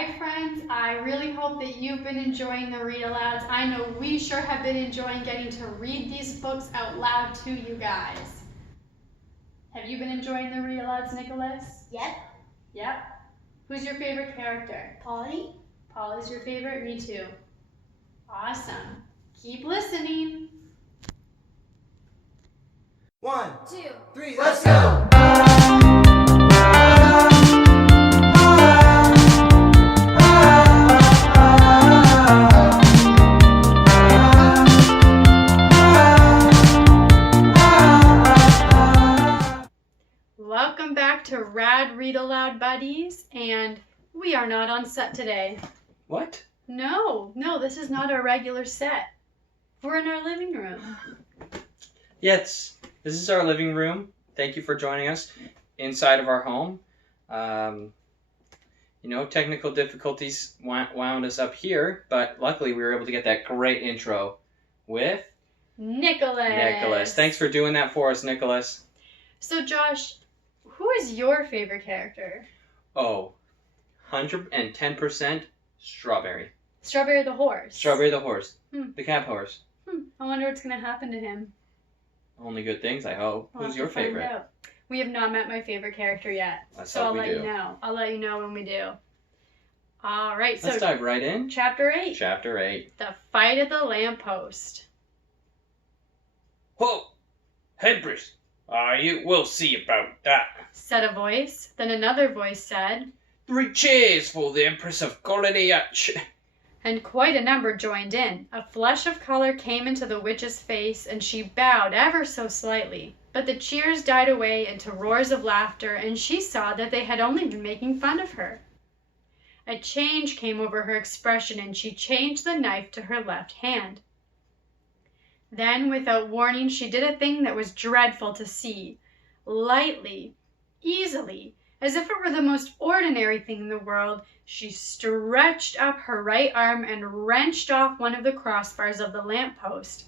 Hi friends, I really hope that you've been enjoying the read alouds. I know we sure have been enjoying getting to read these books out loud to you guys. Have you been enjoying the read alouds, Nicholas? Yep. Yep. Who's your favorite character? Polly. Polly's your favorite? Me too. Awesome. Keep listening. 1, 2, 3, let's go! Welcome back to Rad Read Aloud Buddies, and we are not on set today. What? No, this is not our regular set. We're in our living room. Yes, this is our living room. Thank you for joining us inside of our home. Technical difficulties wound us up here, but luckily we were able to get that great intro with Nicholas. Thanks for doing that for us, Nicholas. So Josh, who is your favorite character? Oh, 110% Strawberry. Strawberry the horse. Strawberry the horse. Hmm. The cab horse. I wonder what's going to happen to him. Only good things, I hope. We'll Who's have your to find favorite? out. We have not met my favorite character yet. Let's so hope I'll we let do. you know. I'll let you know when we do. All right, Let's so dive right in. Chapter 8. Chapter 8. The Fight at the Lamppost. Whoa! Hempress! We'll see about that. Said a voice. Then another voice said, 3 cheers for the Empress of Colony and quite a number joined in. A flush of color came into the witch's face, and she bowed ever so slightly. But the cheers died away into roars of laughter, and she saw that they had only been making fun of her. A change came over her expression, and she changed the knife to her left hand. Then, without warning, she did a thing that was dreadful to see. Lightly, easily, as if it were the most ordinary thing in the world, she stretched up her right arm and wrenched off one of the crossbars of the lamppost.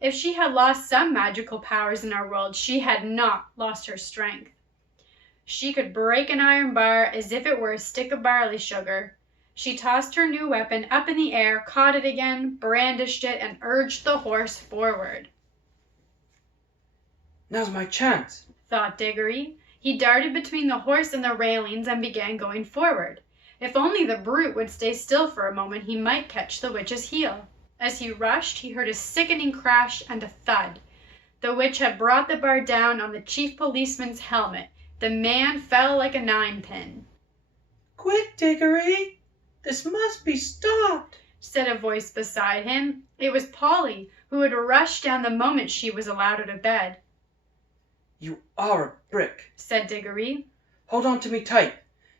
If she had lost some magical powers in our world, she had not lost her strength. She could break an iron bar as if it were a stick of barley sugar. She tossed her new weapon up in the air, caught it again, brandished it, and urged the horse forward. Now's my chance, thought Diggory. He darted between the horse and the railings and began going forward. If only the brute would stay still for a moment, he might catch the witch's heel. As he rushed, he heard a sickening crash and a thud. The witch had brought the bar down on the chief policeman's helmet. The man fell like a ninepin. Quick, Diggory! This must be stopped, said a voice beside him. It was Polly, who had rushed down the moment she was allowed out of bed. You are a brick, said Diggory. Hold on to me tight.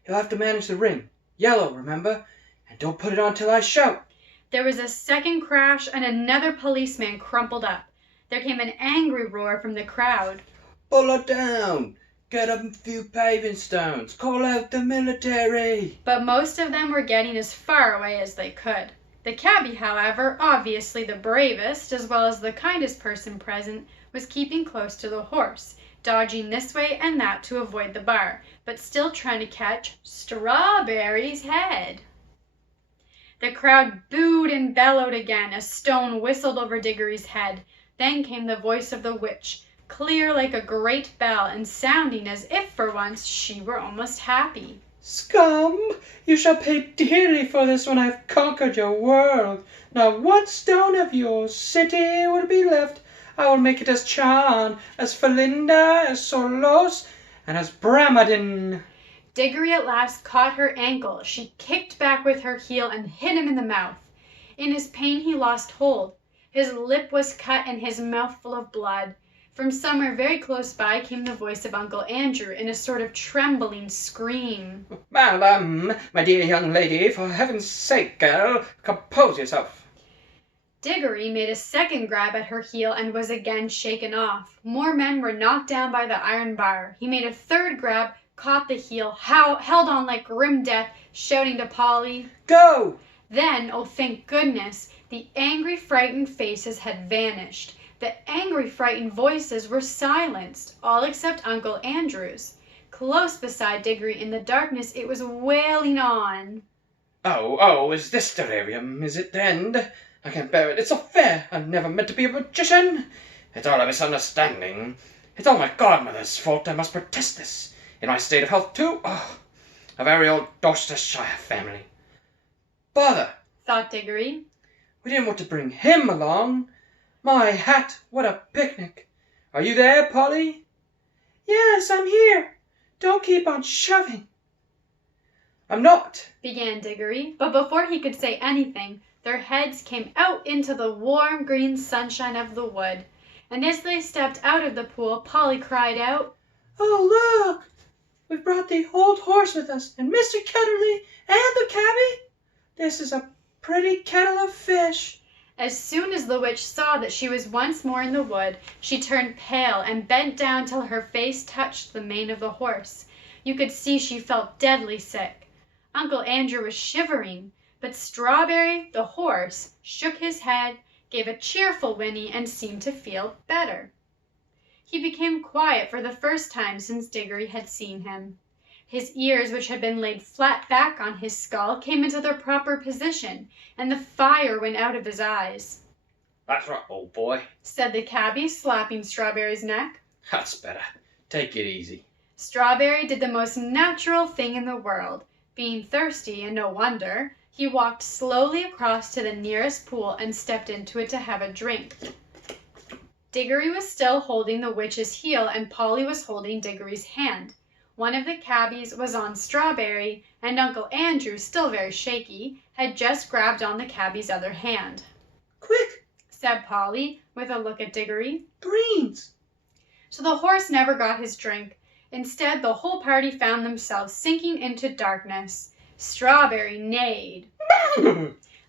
You'll have to manage the ring. Yellow, remember? And don't put it on till I shout. There was a second crash, and another policeman crumpled up. There came an angry roar from the crowd. Pull her down! Get a few paving stones. Call out the military. But most of them were getting as far away as they could. The cabbie, however, obviously the bravest as well as the kindest person present, was keeping close to the horse, dodging this way and that to avoid the bar, but still trying to catch Strawberry's head. The crowd booed and bellowed again. A stone whistled over Diggory's head. Then came the voice of the witch, clear like a great bell, and sounding as if for once she were almost happy. Scum! You shall pay dearly for this when I've conquered your world. Not one stone of your city will be left. I will make it as charmed as Felinda, as Solos, and as Bramadin. Diggory at last caught her ankle. She kicked back with her heel and hit him in the mouth. In his pain he lost hold. His lip was cut and his mouth full of blood. From somewhere very close by came the voice of Uncle Andrew in a sort of trembling scream. Madam, my dear young lady, for heaven's sake, girl, compose yourself. Diggory made a second grab at her heel and was again shaken off. More men were knocked down by the iron bar. He made a third grab, caught the heel, held on like grim death, shouting to Polly, Go! Then, oh thank goodness, the angry, frightened faces had vanished. The angry, frightened voices were silenced, all except Uncle Andrew's. Close beside Diggory in the darkness it was wailing on. Oh, is this delirium? Is it the end? I can't bear it. It's not fair. I never meant to be a magician. It's all a misunderstanding. It's all my godmother's fault. I must protest this. In my state of health, too. Oh, a very old Dorsetshire family. Bother, thought Diggory. We didn't want to bring him along. My hat, what a picnic. Are you there, Polly? Yes, I'm here. Don't keep on shoving. I'm not, began Diggory, but before he could say anything, their heads came out into the warm green sunshine of the wood, and as they stepped out of the pool, Polly cried out, Oh, look! We've brought the old horse with us, and Mr. Ketterly, and the cabby. This is a pretty kettle of fish. As soon as the witch saw that she was once more in the wood, she turned pale and bent down till her face touched the mane of the horse. You could see she felt deadly sick. Uncle Andrew was shivering, but Strawberry, the horse, shook his head, gave a cheerful whinny, and seemed to feel better. He became quiet for the first time since Diggory had seen him. His ears, which had been laid flat back on his skull, came into their proper position, and the fire went out of his eyes. That's right, old boy, said the cabby, slapping Strawberry's neck. That's better. Take it easy. Strawberry did the most natural thing in the world. Being thirsty, and no wonder, he walked slowly across to the nearest pool and stepped into it to have a drink. Diggory was still holding the witch's heel, and Polly was holding Diggory's hand. One of the cabbies was on Strawberry, and Uncle Andrew, still very shaky, had just grabbed on the cabby's other hand. Quick, said Polly, with a look at Diggory. Greens. So the horse never got his drink. Instead, the whole party found themselves sinking into darkness. Strawberry neighed.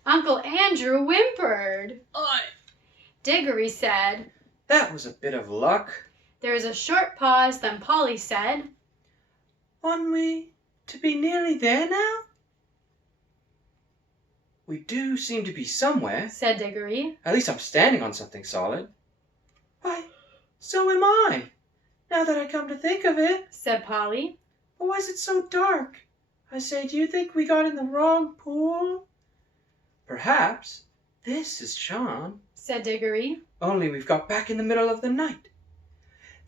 Uncle Andrew whimpered. Oi! Diggory said, That was a bit of luck. There was a short pause, then Polly said, Want we to be nearly there now? We do seem to be somewhere. said Diggory. At least I'm standing on something solid. Why, so am I, now that I come to think of it, said Polly. But why is it so dark? I say, do you think we got in the wrong pool? Perhaps this is Sean, said Diggory. only we've got back in the middle of the night.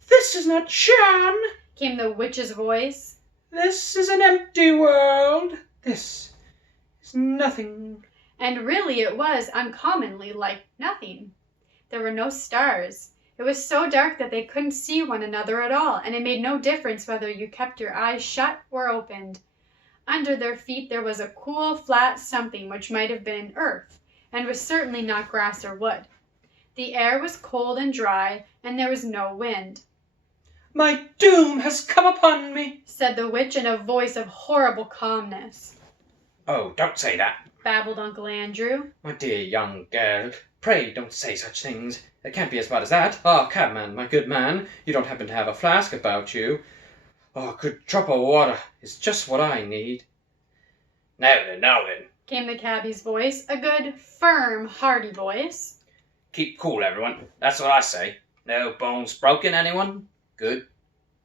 This is not Sean, came the witch's voice. This is an empty world. This is nothing. And really it was uncommonly like nothing. There were no stars. It was so dark that they couldn't see one another at all, and it made no difference whether you kept your eyes shut or opened. Under their feet there was a cool, flat something which might have been earth, and was certainly not grass or wood. The air was cold and dry, and there was no wind. My doom has come upon me, said the witch in a voice of horrible calmness. Oh, don't say that. Babbled Uncle Andrew. My dear young girl, pray don't say such things. It can't be as bad as that. Ah, cabman, my good man, you don't happen to have a flask about you? Oh, a good drop of water is just what I need. Now then, came the cabbie's voice, a good, firm, hearty voice. keep cool, everyone. That's what I say. No bones broken, anyone? Good.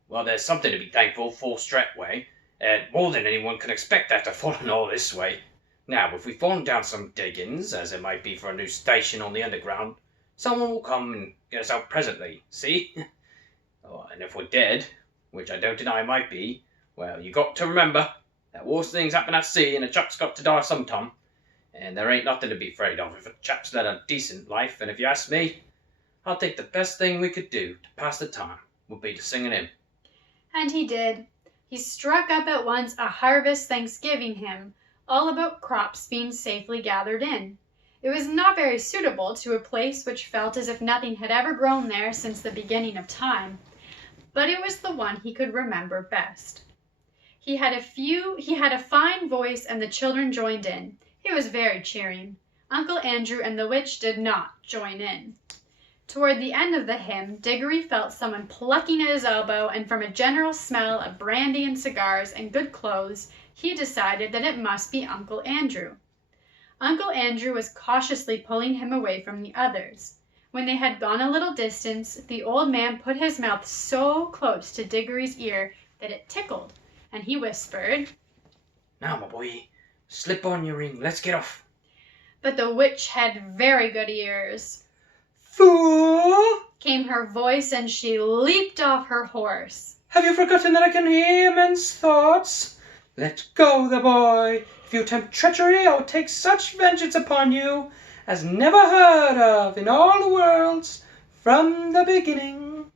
Well, there's something to be thankful for straightway, and more than anyone can expect after falling all this way. Now, if we've fallen down some diggings, as it might be for a new station on the underground, someone will come and get us out presently, see? Oh, and if we're dead, which I don't deny might be, well, you got to remember that worse things happen at sea, and a chap's got to die sometime. And there ain't nothing to be afraid of if a chap's led a decent life, and if you ask me, I'll think the best thing we could do to pass the time would be to sing an hymn. And he did. He struck up at once a harvest thanksgiving hymn, all about crops being safely gathered in. It was not very suitable to a place which felt as if nothing had ever grown there since the beginning of time, but it was the one he could remember best. He had a fine voice, and the children joined in. It was very cheering. Uncle Andrew and the witch did not join in. Toward the end of the hymn, Diggory felt someone plucking at his elbow, and from a general smell of brandy and cigars and good clothes, he decided that it must be Uncle Andrew. Uncle Andrew was cautiously pulling him away from the others. When they had gone a little distance, the old man put his mouth so close to Diggory's ear that it tickled, and he whispered, Now, my boy, Slip on your ring. Let's get off. But the witch had very good ears. Fool! Came her voice, and she leaped off her horse. Have you forgotten that I can hear men's thoughts? Let go the boy. If you attempt treachery, I will take such vengeance upon you as never heard of in all the worlds from the beginning.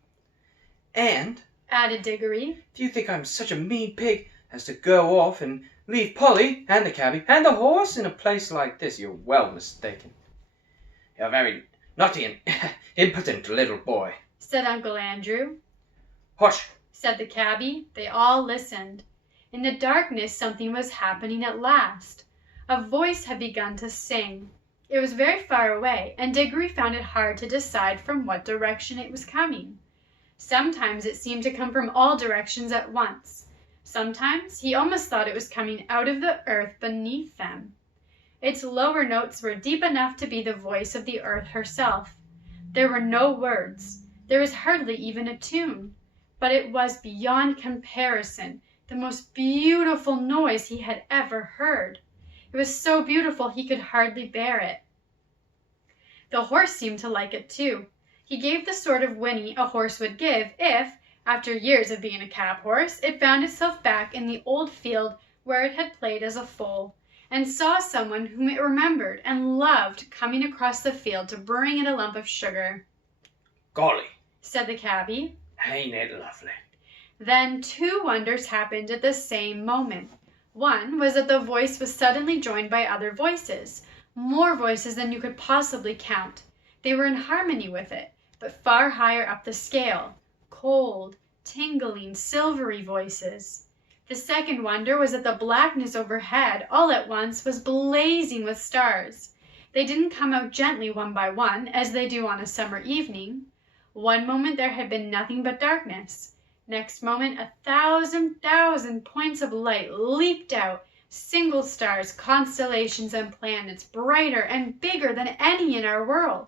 And, Added Diggory, if you think I'm such a mean pig as to go off and leave Polly and the cabby and the horse in a place like this, you're well mistaken. You're very naughty and impotent little boy. said Uncle Andrew. Hush! Said the cabby. They all listened. In the darkness something was happening at last. A voice had begun to sing. It was very far away, and Diggory found it hard to decide from what direction it was coming. Sometimes it seemed to come from all directions at once. Sometimes he almost thought it was coming out of the earth beneath them. Its lower notes were deep enough to be the voice of the earth herself. There were no words. There was hardly even a tune. But it was beyond comparison the most beautiful noise he had ever heard. It was so beautiful he could hardly bear it. The horse seemed to like it too. He gave the sort of whinny a horse would give if, after years of being a cab horse, it found itself back in the old field where it had played as a foal, and saw someone whom it remembered and loved coming across the field to bring it a lump of sugar. Golly, Said the cabby. ain't it lovely? Then two wonders happened at the same moment. One was that the voice was suddenly joined by other voices, more voices than you could possibly count. They were in harmony with it, but far higher up the scale, cold, tingling, silvery voices. The second wonder was that the blackness overhead all at once was blazing with stars. They didn't come out gently one by one, as they do on a summer evening. One moment there had been nothing but darkness. Next moment 1,000,000 points of light leaped out, single stars, constellations, and planets, brighter and bigger than any in our world.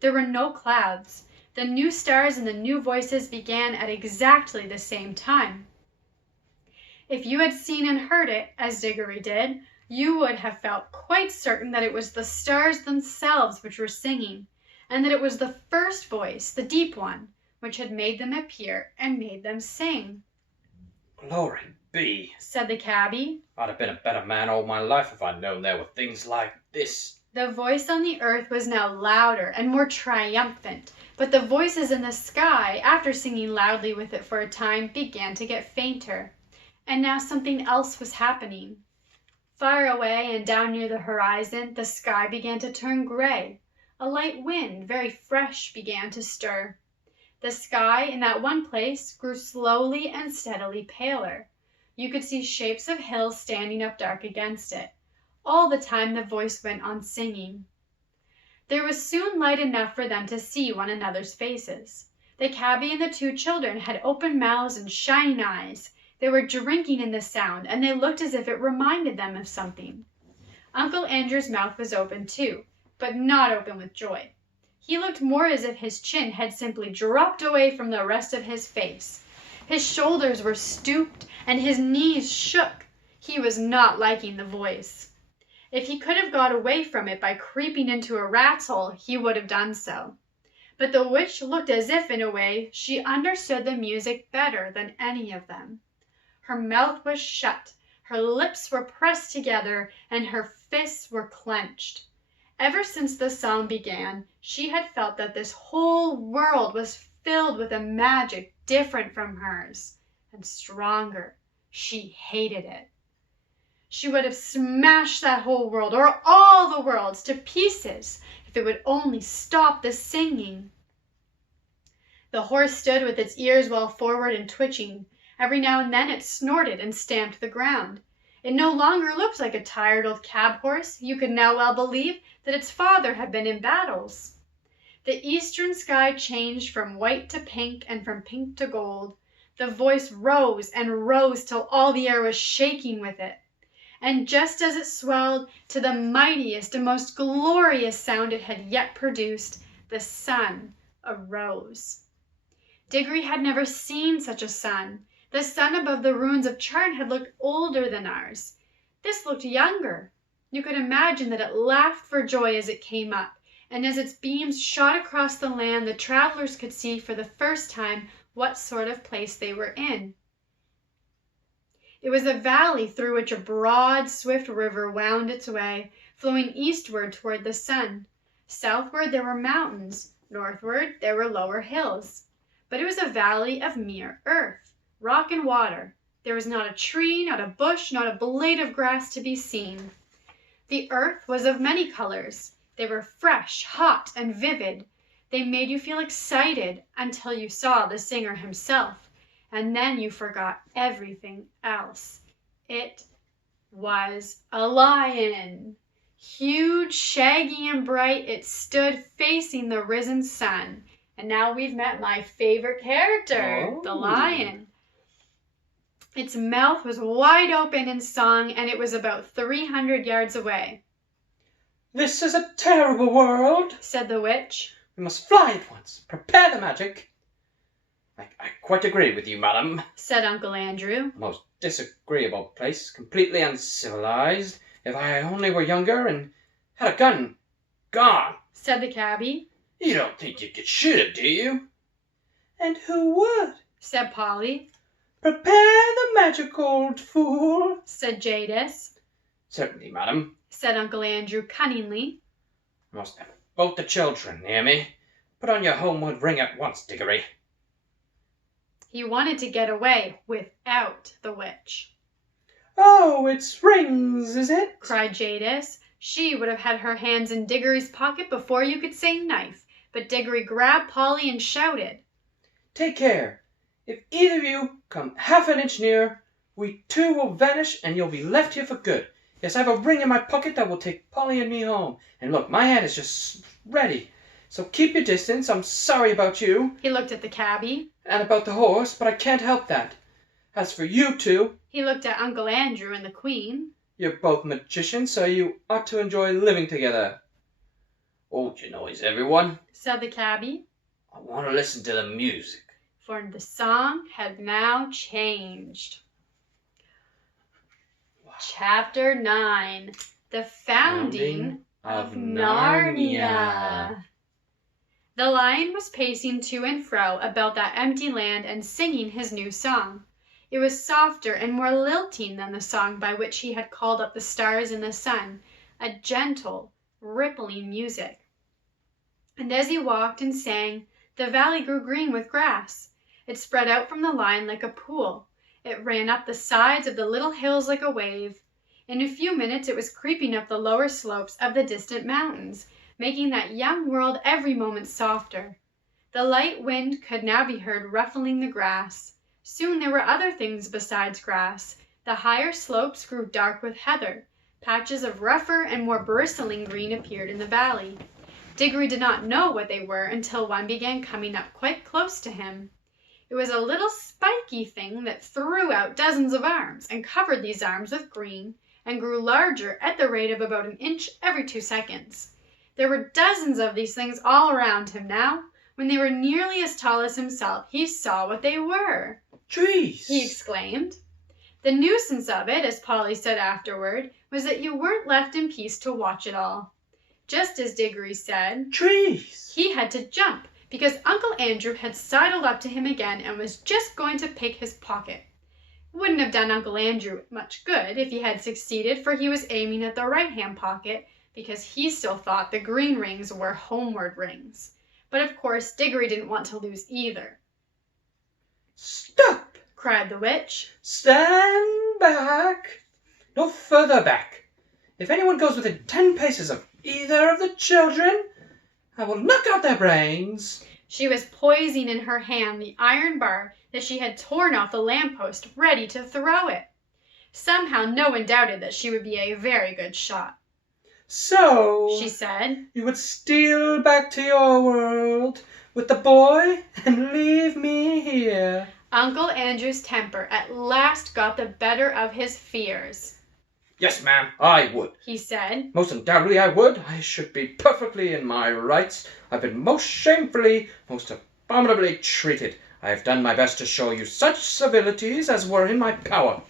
There were no clouds. The new stars and the new voices began at exactly the same time. If you had seen and heard it, as Diggory did, you would have felt quite certain that it was the stars themselves which were singing, and that it was the first voice, the deep one, which had made them appear and made them sing. Glory be, Said the cabby. I'd have been a better man all my life if I'd known there were things like this. The voice on the earth was now louder and more triumphant, but the voices in the sky, after singing loudly with it for a time, began to get fainter. And now something else was happening. Far away and down near the horizon, the sky began to turn gray. A light wind, very fresh, began to stir. The sky in that one place grew slowly and steadily paler. You could see shapes of hills standing up dark against it. All the time the voice went on singing. There was soon light enough for them to see one another's faces. The cabby and the two children had open mouths and shining eyes. They were drinking in the sound, and they looked as if it reminded them of something. Uncle Andrew's mouth was open too, but not open with joy. He looked more as if his chin had simply dropped away from the rest of his face. His shoulders were stooped, and his knees shook. He was not liking the voice. If he could have got away from it by creeping into a rat's hole, he would have done so. But the witch looked as if, in a way, she understood the music better than any of them. Her mouth was shut, her lips were pressed together, and her fists were clenched. Ever since the song began, she had felt that this whole world was filled with a magic different from hers, and stronger. She hated it. She would have smashed that whole world, or all the worlds, to pieces if it would only stop the singing. The horse stood with its ears well forward and twitching. Every now and then it snorted and stamped the ground. It no longer looked like a tired old cab horse. You could now well believe that its father had been in battles. The eastern sky changed from white to pink and from pink to gold. The voice rose and rose till all the air was shaking with it. And just as it swelled to the mightiest and most glorious sound it had yet produced, the sun arose. Diggory had never seen such a sun. The sun above the ruins of Charn had looked older than ours. This looked younger. You could imagine that it laughed for joy as it came up, and as its beams shot across the land, the travelers could see for the first time what sort of place they were in. It was a valley through which a broad, swift river wound its way, flowing eastward toward the sun. Southward there were mountains, northward there were lower hills. But it was a valley of mere earth, rock and water. There was not a tree, not a bush, not a blade of grass to be seen. The earth was of many colors. They were fresh, hot, and vivid. They made you feel excited until you saw the singer himself, and then you forgot everything else. It was a lion. Huge, shaggy, and bright, it stood facing the risen sun. And now we've met my favorite character, the lion. Its mouth was wide open in song, and it was about 300 yards away. "This is a terrible world," said the witch. "We must fly at once. Prepare the magic." I quite agree with you, madam. Said Uncle Andrew. Most disagreeable place, completely uncivilized. If I only were younger and had a gun. Gone. Said the cabbie. You don't think you could shoot it, do you? "And who would?" Said Polly. "Prepare the magic, old fool," Said Jadis. Certainly, madam. Said Uncle Andrew cunningly. Must have both the children near me. Put on your homeward ring at once, Diggory. He wanted to get away without the witch. "Oh, it's rings, is it?" cried Jadis. She would have had her hands in Diggory's pocket before you could say knife, but Diggory grabbed Polly and shouted. "Take care. If either of you come half an inch nearer, we too will vanish and you'll be left here for good. Yes, I have a ring in my pocket that will take Polly and me home. And look, my hand is just ready. So keep your distance. I'm sorry about you. He looked at the cabbie. And about the horse, but I can't help that. As for you two," He looked at Uncle Andrew and the Queen. "you're both magicians, so you ought to enjoy living together." Hold your noise, everyone. Said the cabbie. I want to listen to the music. For the song had now changed. Chapter 9. The Founding of Narnia. The lion was pacing to and fro about that empty land and singing his new song. It was softer and more lilting than the song by which he had called up the stars and the sun, a gentle, rippling music. And as he walked and sang, the valley grew green with grass. It spread out from the line like a pool. It ran up the sides of the little hills like a wave. In a few minutes it was creeping up the lower slopes of the distant mountains, making that young world every moment softer. The light wind could now be heard ruffling the grass. Soon there were other things besides grass. The higher slopes grew dark with heather. Patches of rougher and more bristling green appeared in the valley. Diggory did not know what they were until one began coming up quite close to him. It was a little spiky thing that threw out dozens of arms and covered these arms with green and grew larger at the rate of about an inch every 2 seconds. There were dozens of these things all around him now. When they were nearly as tall as himself, he saw what they were. "Trees!" He exclaimed. The nuisance of it, as Polly said afterward, was that you weren't left in peace to watch it all. Just as Diggory said, "Trees!" he had to jump, because Uncle Andrew had sidled up to him again and was just going to pick his pocket. It wouldn't have done Uncle Andrew much good if he had succeeded, for he was aiming at the right-hand pocket, because he still thought the green rings were homeward rings. But of course Diggory didn't want to lose either. "Stop!" cried the witch. "Stand back. No further back. If anyone goes within 10 paces of either of the children, I will knock out their brains." She was poising in her hand the iron bar that she had torn off the lamppost, ready to throw it. Somehow no one doubted that she would be a very good shot. "So," she said, "you would steal back to your world with the boy and leave me here." Uncle Andrew's temper at last got the better of his fears. Yes, ma'am, I would. He said. "Most undoubtedly I would. I should be perfectly in my rights. I've been most shamefully, most abominably treated. I have done my best to show you such civilities as were in my power.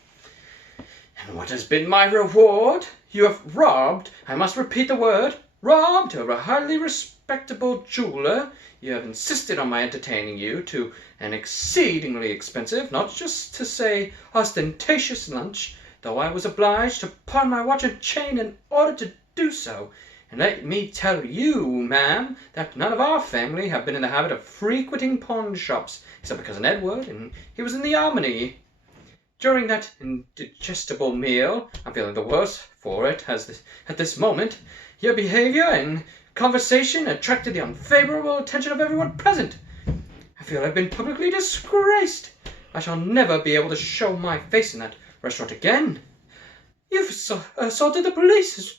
And what has been my reward? You have robbed, I must repeat the word, robbed of a highly respectable jeweller. You have insisted on my entertaining you to an exceedingly expensive, not just to say ostentatious lunch, though I was obliged to pawn my watch and chain in order to do so. And let me tell you, ma'am, that none of our family have been in the habit of frequenting pawn shops, except my cousin Edward, and he was in the army. During that indigestible meal, I'm feeling the worse for it at this moment. Your behaviour and conversation attracted the unfavourable attention of everyone present. I feel I've been publicly disgraced. I shall never be able to show my face in that restaurant again. You've assaulted the police.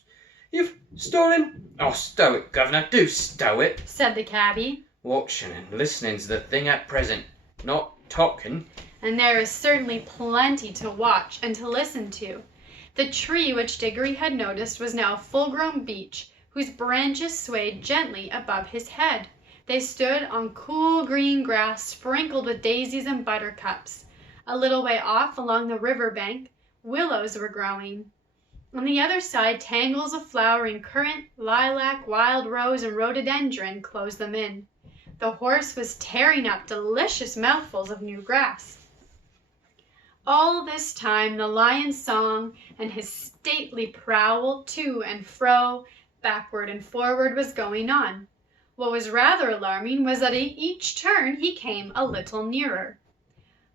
You've stolen... Oh, stow it, governor, do stow it, said the cabbie. Watching and listening's the thing at present, not talking. And there is certainly plenty to watch and to listen to. The tree which Diggory had noticed was now a full-grown beech, whose branches swayed gently above his head. They stood on cool green grass sprinkled with daisies and buttercups. A little way off along the river bank, willows were growing. On the other side, tangles of flowering currant, lilac, wild rose, and rhododendron closed them in. The horse was tearing up delicious mouthfuls of new grass. All this time the lion's song and his stately prowl to and fro, backward and forward, was going on. What was rather alarming was that at each turn he came a little nearer.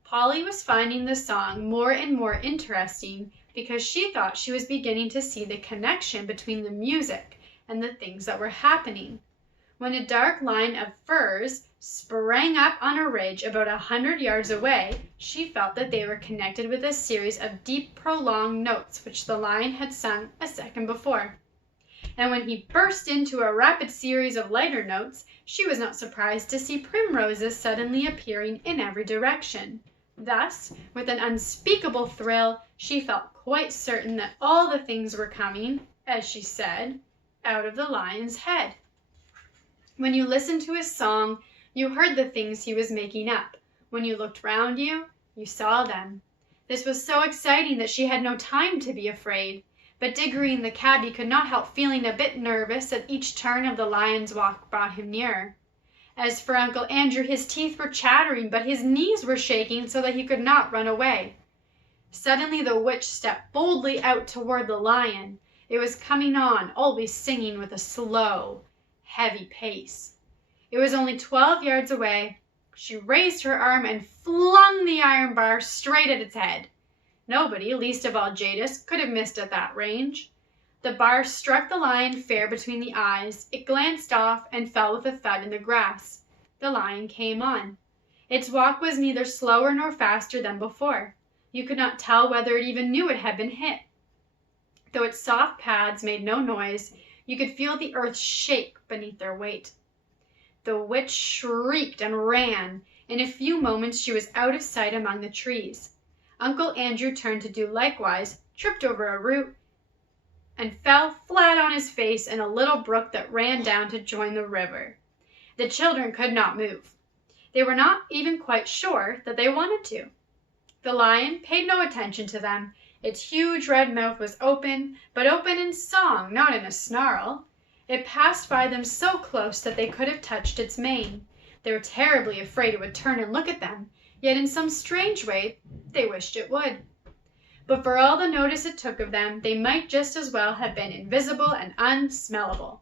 Polly was finding the song more and more interesting because she thought she was beginning to see the connection between the music and the things that were happening. When a dark line of firs sprang up on a ridge about 100 yards away, she felt that they were connected with a series of deep, prolonged notes which the lion had sung a second before. And when he burst into a rapid series of lighter notes, she was not surprised to see primroses suddenly appearing in every direction. Thus, with an unspeakable thrill, she felt quite certain that all the things were coming, as she said, out of the lion's head. When you listened to his song, you heard the things he was making up. When you looked round you, you saw them. This was so exciting that she had no time to be afraid. But Diggory and the cabbie could not help feeling a bit nervous as each turn of the lion's walk brought him nearer. As for Uncle Andrew, his teeth were chattering, but his knees were shaking so that he could not run away. Suddenly the witch stepped boldly out toward the lion. It was coming on, always singing with a slow, heavy pace. It was only 12 yards away. She raised her arm and flung the iron bar straight at its head. Nobody, least of all Jadis, could have missed at that range. The bar struck the lion fair between the eyes. It glanced off and fell with a thud in the grass. The lion came on. Its walk was neither slower nor faster than before. You could not tell whether it even knew it had been hit. Though its soft pads made no noise, you could feel the earth shake beneath their weight. The witch shrieked and ran. In a few moments she was out of sight among the trees. Uncle Andrew turned to do likewise, tripped over a root, and fell flat on his face in a little brook that ran down to join the river. The children could not move. They were not even quite sure that they wanted to. The lion paid no attention to them. Its huge red mouth was open, but open in song, not in a snarl. It passed by them so close that they could have touched its mane. They were terribly afraid it would turn and look at them, yet in some strange way they wished it would. But for all the notice it took of them, they might just as well have been invisible and unsmellable.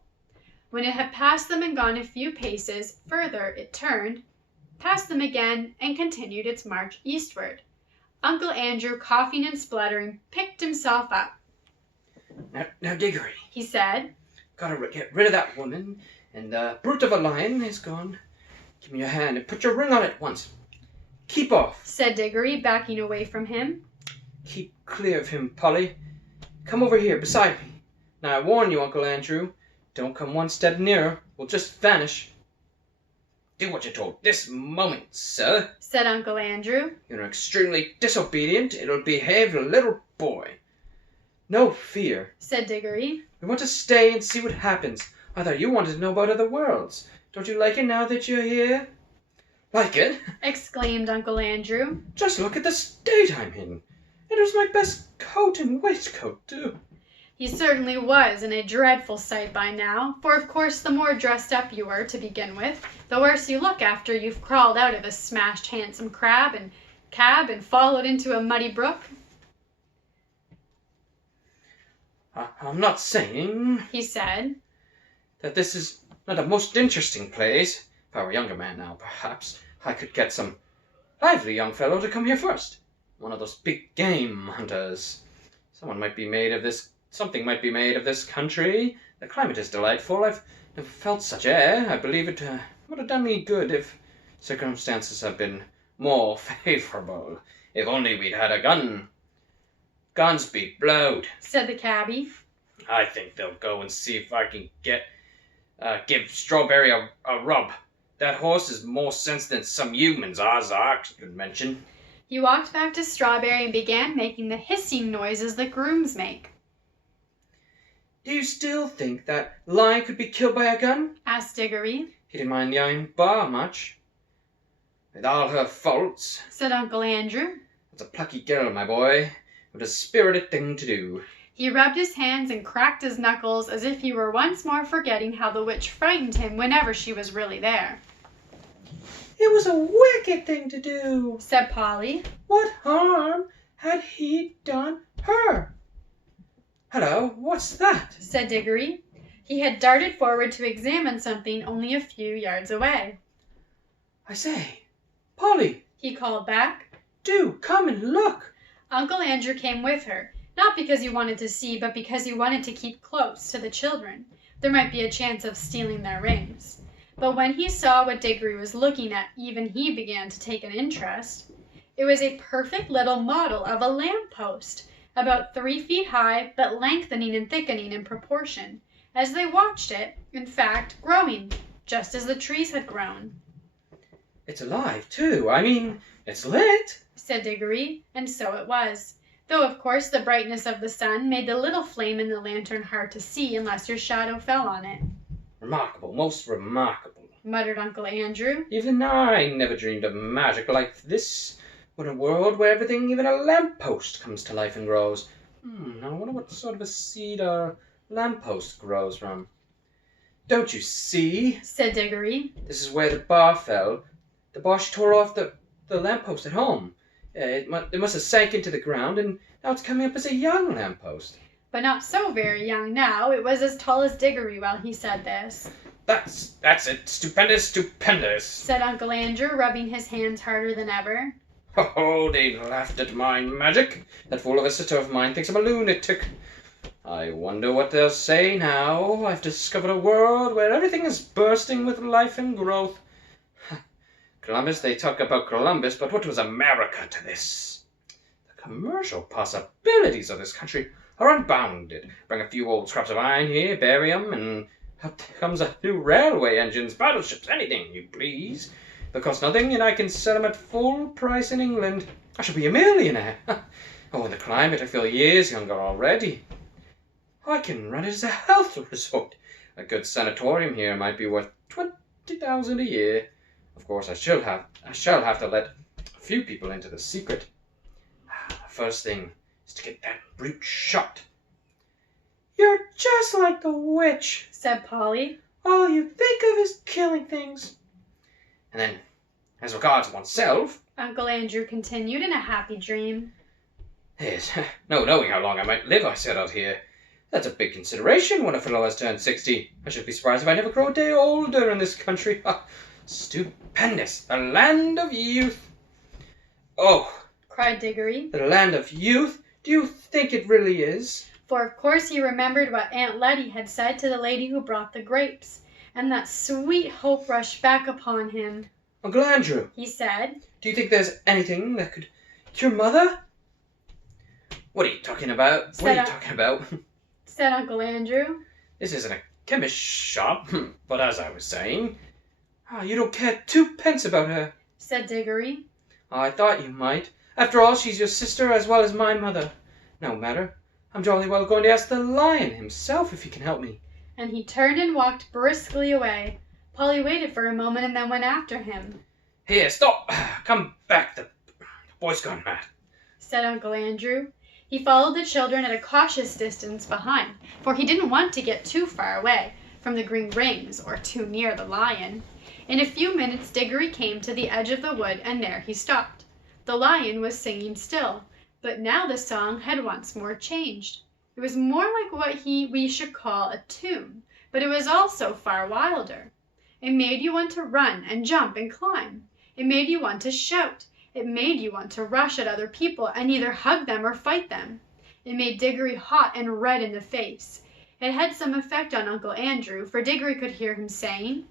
When it had passed them and gone a few paces further, it turned, passed them again, and continued its march eastward. Uncle Andrew, coughing and spluttering, picked himself up. Now, Diggory, he said, gotta get rid of that woman, and the brute of a lion is gone. Give me your hand and put your ring on it once. Keep off, said Diggory, backing away from him. Keep clear of him, Polly. Come over here beside me. Now I warn you, Uncle Andrew, don't come one step nearer. We'll just vanish. Do what you're told this moment, sir, said Uncle Andrew. You're extremely disobedient, ill-behaved little boy. No fear, said Diggory. We want to stay and see what happens. I thought you wanted to know about other worlds. Don't you like it now that you're here? Like it? Exclaimed Uncle Andrew. Just look at the state I'm in. It was my best coat and waistcoat, too. He certainly was in a dreadful sight by now, for of course the more dressed up you were to begin with, the worse you look after you've crawled out of a smashed hansom cab and followed into a muddy brook. I'm not saying, He said, that this is not a most interesting place. If I were a younger man now, perhaps I could get some lively young fellow to come here first. One of those big game hunters. Something might be made of this country. The climate is delightful. I've never felt such air. I believe it would have done me good if circumstances had been more favourable. If only we'd had a gun. Guns be blowed. said the cabbie. I think they'll go and see if I can give Strawberry a rub. That horse is more sense than some humans I could mention. He walked back to Strawberry and began making the hissing noises that grooms make. Do you still think that Lion could be killed by a gun? Asked Diggory. He didn't mind the iron bar much. With all her faults, Said Uncle Andrew. it's a plucky girl, my boy. It was a spirited thing to do. He rubbed his hands and cracked his knuckles as if he were once more forgetting how the witch frightened him whenever she was really there. It was a wicked thing to do. Said Polly. What harm had he done her? Hello, what's that? Said Diggory. He had darted forward to examine something only a few yards away. I say, Polly, He called back. do come and look. Uncle Andrew came with her, not because he wanted to see, but because he wanted to keep close to the children. There might be a chance of stealing their rings. But when he saw what Diggory was looking at, even he began to take an interest. It was a perfect little model of a lamp-post, about 3 feet high, but lengthening and thickening in proportion, as they watched it, in fact, growing, just as the trees had grown. It's alive, too. I mean, it's lit. Said Diggory, and so it was, though of course the brightness of the sun made the little flame in the lantern hard to see unless your shadow fell on it. Remarkable, most remarkable. Muttered Uncle Andrew. Even I never dreamed of magic like this. What a world where everything, even a lamppost, comes to life and grows. I wonder what sort of a seed a lamppost grows from. Don't you see? Said Diggory. This is where the bar fell. The bar she tore off the lamppost at home. It must have sank into the ground, and now it's coming up as a young lamppost. But not so very young now. It was as tall as Diggory while he said this. That's it. Stupendous, stupendous. Said Uncle Andrew, rubbing his hands harder than ever. Oh, they laughed at my magic. That fool of a sister of mine thinks I'm a lunatic. I wonder what they'll say now. I've discovered a world where everything is bursting with life and growth. Columbus, they talk about Columbus, but what was America to this? The commercial possibilities of this country are unbounded. Bring a few old scraps of iron here, bury 'em, and out comes a new railway, engines, battleships, anything you please. They'll cost nothing, and I can sell 'em at full price in England. I shall be a millionaire. Oh, in the climate, I feel years younger already. I can run it as a health resort. A good sanatorium here might be worth 20,000 a year. Of course, I shall have to let a few people into the secret. The first thing is to get that brute shot. You're just like the witch. Said Polly. All you think of is killing things. And then, as regards oneself, Uncle Andrew continued in a happy dream. yes, no knowing how long I might live, I set out here. That's a big consideration when a fellow has turned 60. I should be surprised if I never grow a day older in this country. Stupendous! The land of youth! Oh! Cried Diggory. The land of youth? Do you think it really is? For of course he remembered what Aunt Letty had said to the lady who brought the grapes, and that sweet hope rushed back upon him. Uncle Andrew, He said, do you think there's anything that could cure Mother? What are you talking about? What are you talking about? Said Uncle Andrew. This isn't a chemist's shop, but as I was saying... You don't care 2 pence about her. Said Diggory. I thought you might. After all, she's your sister as well as my mother. No matter. I'm jolly well going to ask the lion himself if he can help me. And he turned and walked briskly away. Polly waited for a moment and then went after him. Here, stop! Come back, the boy's gone mad. Said Uncle Andrew. He followed the children at a cautious distance behind, for he didn't want to get too far away from the green rings or too near the lion. In a few minutes Diggory came to the edge of the wood, and there he stopped. The lion was singing still, but now the song had once more changed. It was more like what we should call a tune, but it was also far wilder. It made you want to run and jump and climb. It made you want to shout. It made you want to rush at other people and either hug them or fight them. It made Diggory hot and red in the face. It had some effect on Uncle Andrew, for Diggory could hear him saying,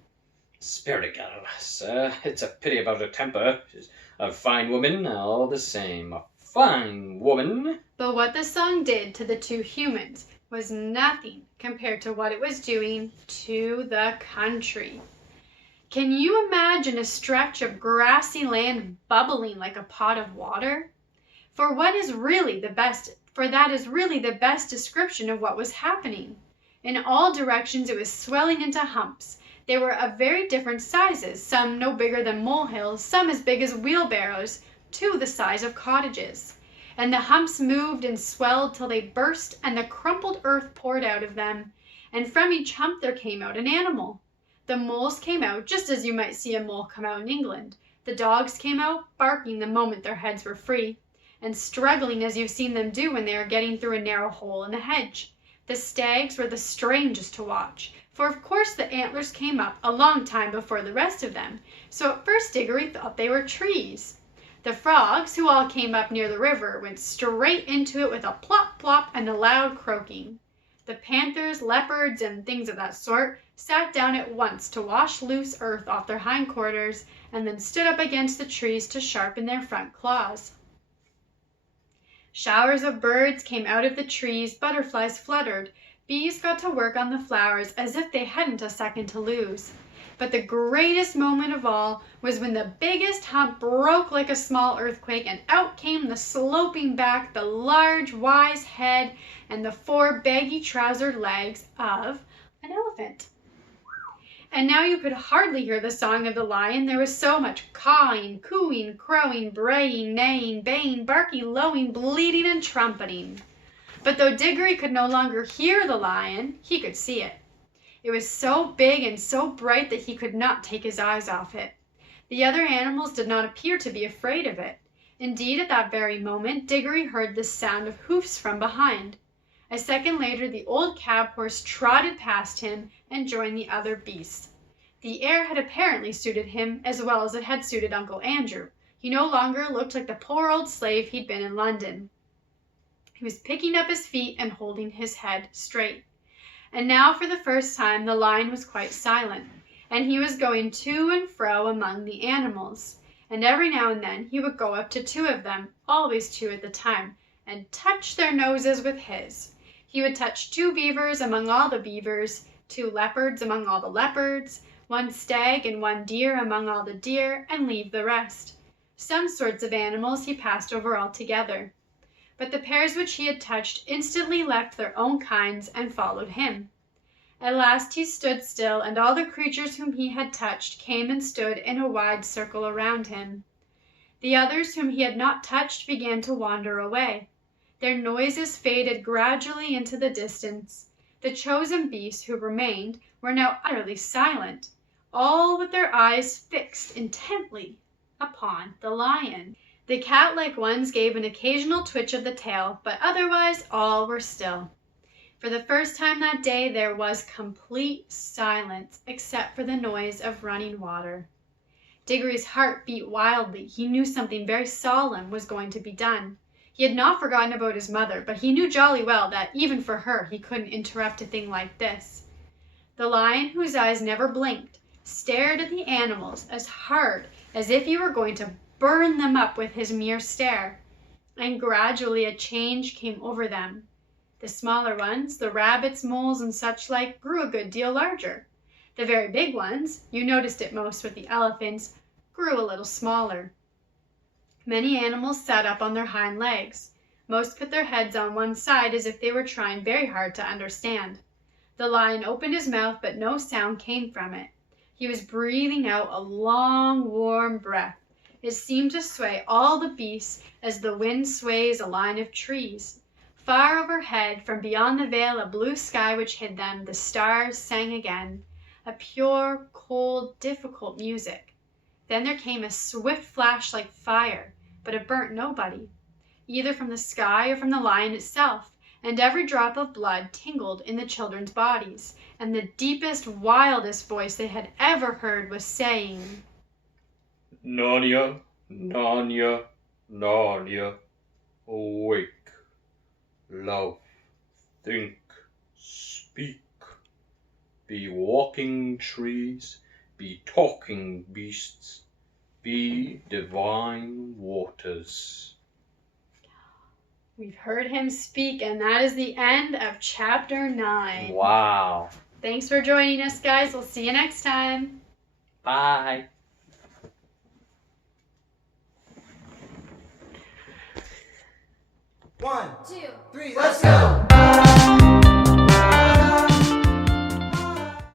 "Spirited girl, sir, it's a pity about her temper. She's a fine woman, all the same. A fine woman." But what the song did to the two humans was nothing compared to what it was doing to the country. Can you imagine a stretch of grassy land bubbling like a pot of water? For that is really the best description of what was happening. In all directions it was swelling into humps. They were of very different sizes, some no bigger than molehills, some as big as wheelbarrows, two the size of cottages. And the humps moved and swelled till they burst, and the crumpled earth poured out of them. And from each hump there came out an animal. The moles came out just as you might see a mole come out in England. The dogs came out, barking the moment their heads were free, and struggling as you've seen them do when they are getting through a narrow hole in the hedge. The stags were the strangest to watch, for of course the antlers came up a long time before the rest of them, so at first Diggory thought they were trees. The frogs, who all came up near the river, went straight into it with a plop plop and a loud croaking. The panthers, leopards, and things of that sort sat down at once to wash loose earth off their hindquarters, and then stood up against the trees to sharpen their front claws. Showers of birds came out of the trees, butterflies fluttered, bees got to work on the flowers as if they hadn't a second to lose. But the greatest moment of all was when the biggest hump broke like a small earthquake, and out came the sloping back, the large, wise head, and the four baggy-trousered legs of an elephant. And now you could hardly hear the song of the lion, there was so much cawing, cooing, crowing, braying, neighing, baying, barking, lowing, bleating, and trumpeting. But though Diggory could no longer hear the lion, he could see it. It was so big and so bright that he could not take his eyes off it. The other animals did not appear to be afraid of it. Indeed, at that very moment, Diggory heard the sound of hoofs from behind. A second later, the old cab horse trotted past him and joined the other beasts. The air had apparently suited him as well as it had suited Uncle Andrew. He no longer looked like the poor old slave he'd been in London. He was picking up his feet and holding his head straight. And now for the first time the lion was quite silent, and he was going to and fro among the animals, and every now and then he would go up to two of them, always two at the time, and touch their noses with his. He would touch two beavers among all the beavers, two leopards among all the leopards, one stag and one deer among all the deer, and leave the rest. Some sorts of animals he passed over altogether. But the pairs which he had touched instantly left their own kinds and followed him. At last he stood still, and all the creatures whom he had touched came and stood in a wide circle around him. The others whom he had not touched began to wander away. Their noises faded gradually into the distance. The chosen beasts who remained were now utterly silent, all with their eyes fixed intently upon the lion. The cat-like ones gave an occasional twitch of the tail, but otherwise all were still. For the first time that day there was complete silence, except for the noise of running water. Diggory's heart beat wildly. He knew something very solemn was going to be done. He had not forgotten about his mother, but he knew jolly well that even for her he couldn't interrupt a thing like this. The lion, whose eyes never blinked, stared at the animals as hard as if he were going to burn them up with his mere stare, and gradually a change came over them. The smaller ones, the rabbits, moles, and such like, grew a good deal larger. The very big ones, you noticed it most with the elephants, grew a little smaller. Many animals sat up on their hind legs. Most put their heads on one side as if they were trying very hard to understand. The lion opened his mouth, but no sound came from it. He was breathing out a long, warm breath. It seemed to sway all the beasts as the wind sways a line of trees. Far overhead, from beyond the veil of blue sky which hid them, the stars sang again, a pure, cold, difficult music. Then there came a swift flash like fire, but it burnt nobody, either from the sky or from the lion itself, and every drop of blood tingled in the children's bodies, and the deepest, wildest voice they had ever heard was saying, Narnia, Narnia, Narnia, awake, love, think, speak, be walking trees, be talking beasts, be divine waters. We've heard him speak, and that is the end of chapter 9. Wow. Thanks for joining us, guys. We'll see you next time. Bye. One, 2, 3, let's go!